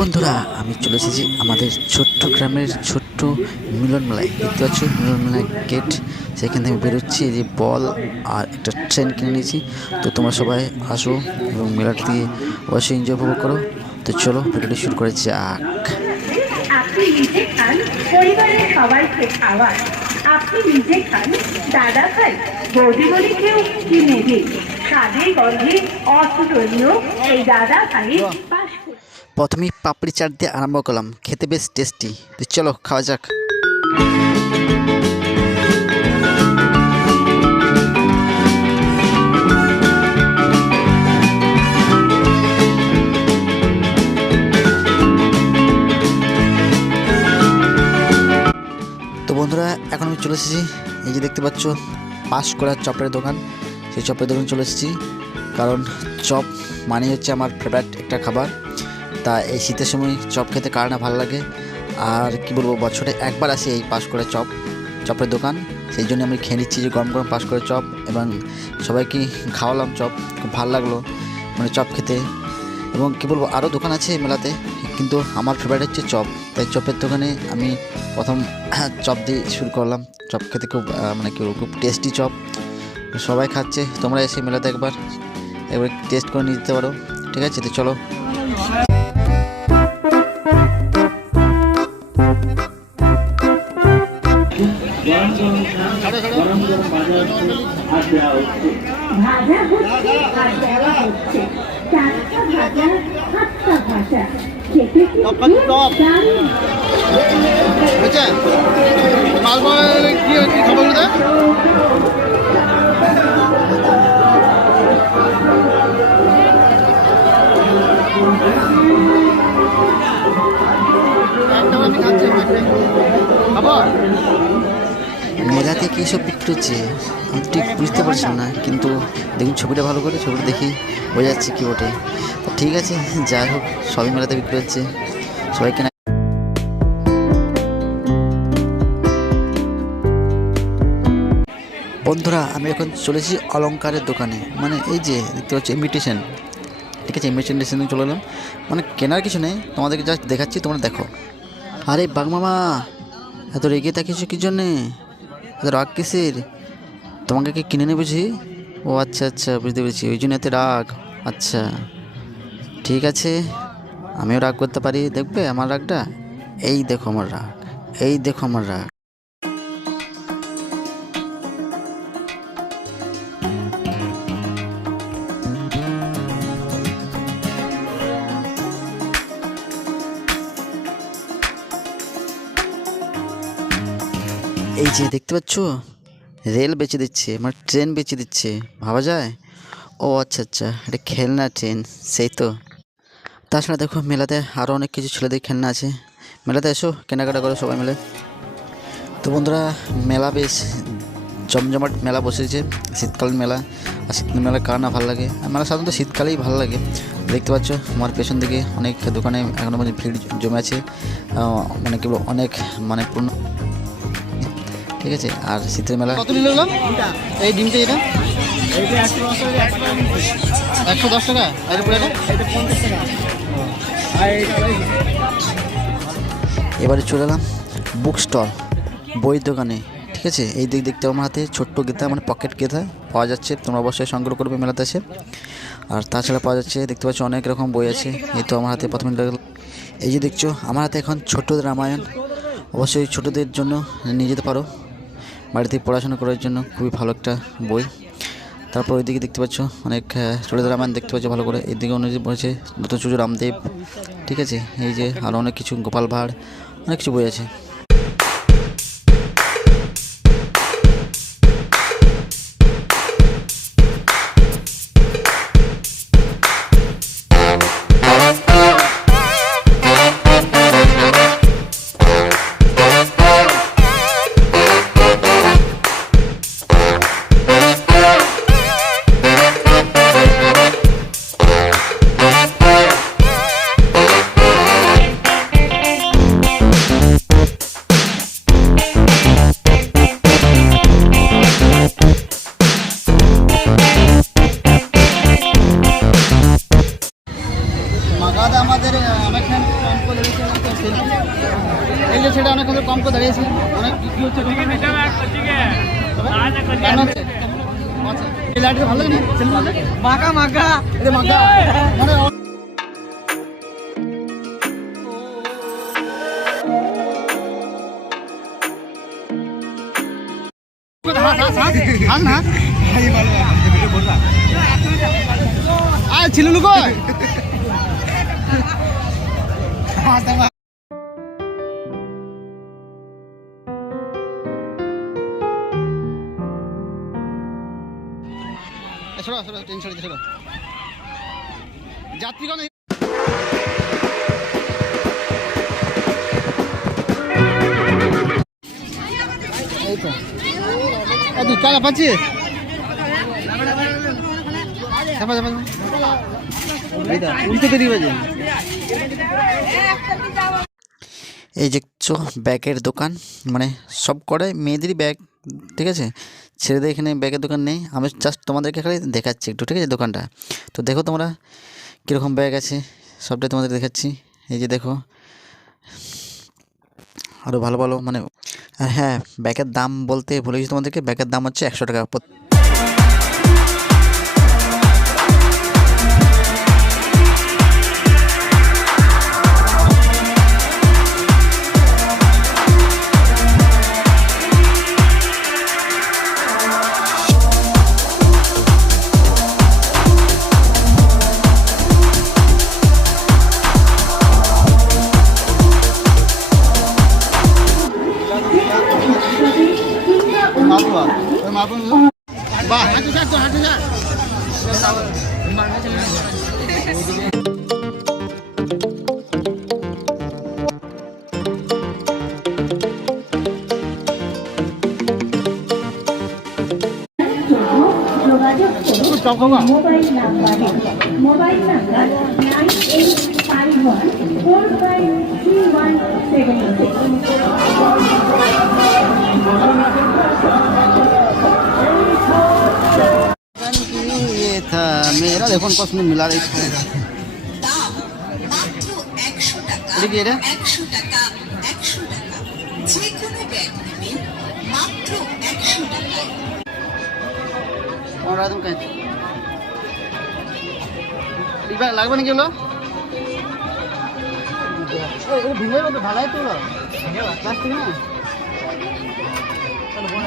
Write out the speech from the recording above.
বন্ধুরা, আমি চলে এসেছি আমাদের ছোট্ট গ্রামের ছোট্ট মিলন মেলায়। দেখতে পাচ্ছ মিলন মেলায় গেট, সেখান থেকে বেরোচ্ছি। এই যে বল আর একটা ট্রেন কিনে নিয়েছি। তো তোমরা সবাই আসো এবং মেলাটা দিয়ে অবশ্যই এনজয় উপভোগ করো। তো চলো ভিডিওটি শুরু করে যাক। আপনি নিজে খান, পরিবারের সবাইকে খাওয়ান। আপনি নিজে খান, দাদা খাই, বৌদি বলি কেউ কি নেবে। স্বাদে গন্ধে অতুলনীয় এই দাদা খাই। প্রথমেই পাপড়ি চাট দিয়ে আরম্ভ করলাম, খেতে বেশ টেস্টি। তো চলো খাওয়া যাক। তো বন্ধুরা, এখন আমি চলে এসেছি, এই যে দেখতে পাচ্ছ পাঁশকুড়ার চপের দোকান। সেই চপের দোকানে চলে এসেছি, কারণ চপ মানে হচ্ছে আমার ফেভারিট একটা খাবার। তা এই শীতের সময় চপ খেতে কার না ভালো লাগে। আর কি বলবো, বছরে একবার আসি এই পাঁশকুড়ার চপের দোকান। সেই জন্য আমি খেয়ে নিচ্ছি যে গরম গরম পাঁশকুড়ার চপ, এবং সবাইকে খাওয়ালাম চপ। খুব ভালো লাগলো মানে চপ খেতে। এবং কি বলবো, আরও দোকান আছে মেলাতে, কিন্তু আমার ফেভারিট হচ্ছে চপ। তাই চপের দোকানে আমি প্রথম চপ দিয়ে শুরু করলাম। চপ খেতে খুব মানে কি বলবো, খুব টেস্টি চপ। সবাই খাচ্ছে, তোমরা এসে মেলাতে একবার টেস্ট করে নিয়ে যেতে পারো। ঠিক আছে, তো চলো। ভাজা হচ্ছে আর দেওয়া হচ্ছে, চারটা ভাজা, সাতটা ভাজা, খেতে মেলাতে কী সব বিক্রি হচ্ছে আমি ঠিক বুঝতে পারছিলাম না, কিন্তু দেখুন ছবিটা ভালো করে, ছবিটা দেখি বোঝা যাচ্ছে কী ওঠে। তো ঠিক আছে, যাই হোক, সবই মেলাতে বিক্রি হচ্ছে, সবাই কেনা। বন্ধুরা, আমি এখন চলেছি অলংকারের দোকানে, মানে এই যে দেখতে পাচ্ছি ইমিটেশন। ঠিক আছে, ইমিটেশনে চলে এলাম, মানে কেনার কিছু নেই, তোমাদেরকে জাস্ট দেখাচ্ছি, তোমরা দেখো। আরে বাগমামা, এত রেগে থাকিস কি জন্যে? এত রাগ কিসের? তোমাকে কি কিনে নেবে বুঝি? ও আচ্ছা আচ্ছা, বুঝতে পেরেছি, ওই জন্য এত রাগ। আচ্ছা ঠিক আছে, আমিও রাগ করতে পারি, দেখবে আমার রাগটা। এই দেখো আমার রাগ, এই দেখো আমার রাগ। এই যে দেখতে পাচ্ছ, রেল বেচে দিচ্ছে, মানে ট্রেন বেচে দিচ্ছে, ভাবা যায়। ও আচ্ছা আচ্ছা, এটা খেলনা ট্রেন, সেই তো। তাছাড়া দেখো মেলাতে আরও অনেক কিছু ছেলেদের খেলনা আছে। মেলাতে এসো, কেনাকাটা করো সবাই মিলে। তো বন্ধুরা, মেলা বেশ জমজমাট মেলা বসেছে, শীতকালীন মেলা। আর শীতকালীন মেলা কার না ভালো লাগে, আর মেলা সাধারণত শীতকালেই ভালো লাগে। দেখতে পাচ্ছ আমার পেছন দিকে অনেক দোকানে এখনও পর্যন্ত ভিড় জমে আছে, মানে কি বলবো, অনেক মানে পূর্ণ। ঠিক আছে, আর শীতের মেলা কত নিলাম এই ডিমটা? এটা 110 টাকা, আর উপরে এবারে চলে এলাম বুক স্টল, বইয়ের দোকানে। ঠিক আছে, এই দিক দেখতে আমার হাতে ছোট্ট গীতা, মানে পকেট গীতা পাওয়া যাচ্ছে, তোমরা অবশ্যই সংগ্রহ করবে মেলাতে এসে। আর তাছাড়া পাওয়া যাচ্ছে, দেখতে পাচ্ছ অনেক রকম বই আছে। এই তো আমার হাতে প্রথমে এই যে দেখছো আমার হাতে এখন ছোট্টদের রামায়ণ, অবশ্যই ছোটদের জন্য নিয়ে যেতে পারো, বাড়িতে পড়াশোনা করার জন্য খুবই ভালো একটা বই। তারপর ওইদিকে দেখতে পাচ্ছ অনেক ছোটদের রামায়ণ দেখতে পাচ্ছ ভালো করে। এদিকে অনেক বলেছে নতুন চুজু রামদেব। ঠিক আছে, এই যে আরও অনেক কিছু, গোপাল ভাঁড়, অনেক কিছু বই আছে। কেমন হচ্ছে? আচ্ছা, এই লাইটটা ভালো লাগে না? মাখা মাখা এটা মাখা মানে ছিল লুকোয় সরো সরো টেনশন সরো যাত্রীগণ এই তো তুই কালা পাচ্ছিস উল্টো তৈরি বাজে এই যে ব্যাগের দোকান, মানে সব করে মেয়েদেরই ব্যাগ, ঠিক আছে, ছেলেদের এখানে ব্যাগের দোকান নেই। আমি জাস্ট তোমাদেরকে খালি দেখাচ্ছি একটু, ঠিক আছে, দোকানটা। তো দেখো তোমরা কীরকম ব্যাগ আছে, সবটাই তোমাদের দেখাচ্ছি। এই যে দেখো আরও ভালো ভালো মানে, আর হ্যাঁ ব্যাগের দাম বলতে ভুলে গেছি তোমাদেরকে, ব্যাগের দাম হচ্ছে 100 টাকা। বাহ হাঁটু যা তো হাঁটু যা যোগাযোগ করুন মোবাইল নাম্বারে। Mobile number 9851453176। ये था मेरा देखो कुछ नहीं मिला रही দাম মাত্র 100 টাকা। এটা কি এটা 100 টাকা 100 টাকা। যে কোনো ব্যাগ নেবেন মাত্র 100 টাকায়। और आदम कहीं इबार লাগবে নাকি হলো এই ভিঙে তো ঢালাই তো হলো প্লাস্টিক না চলো বোন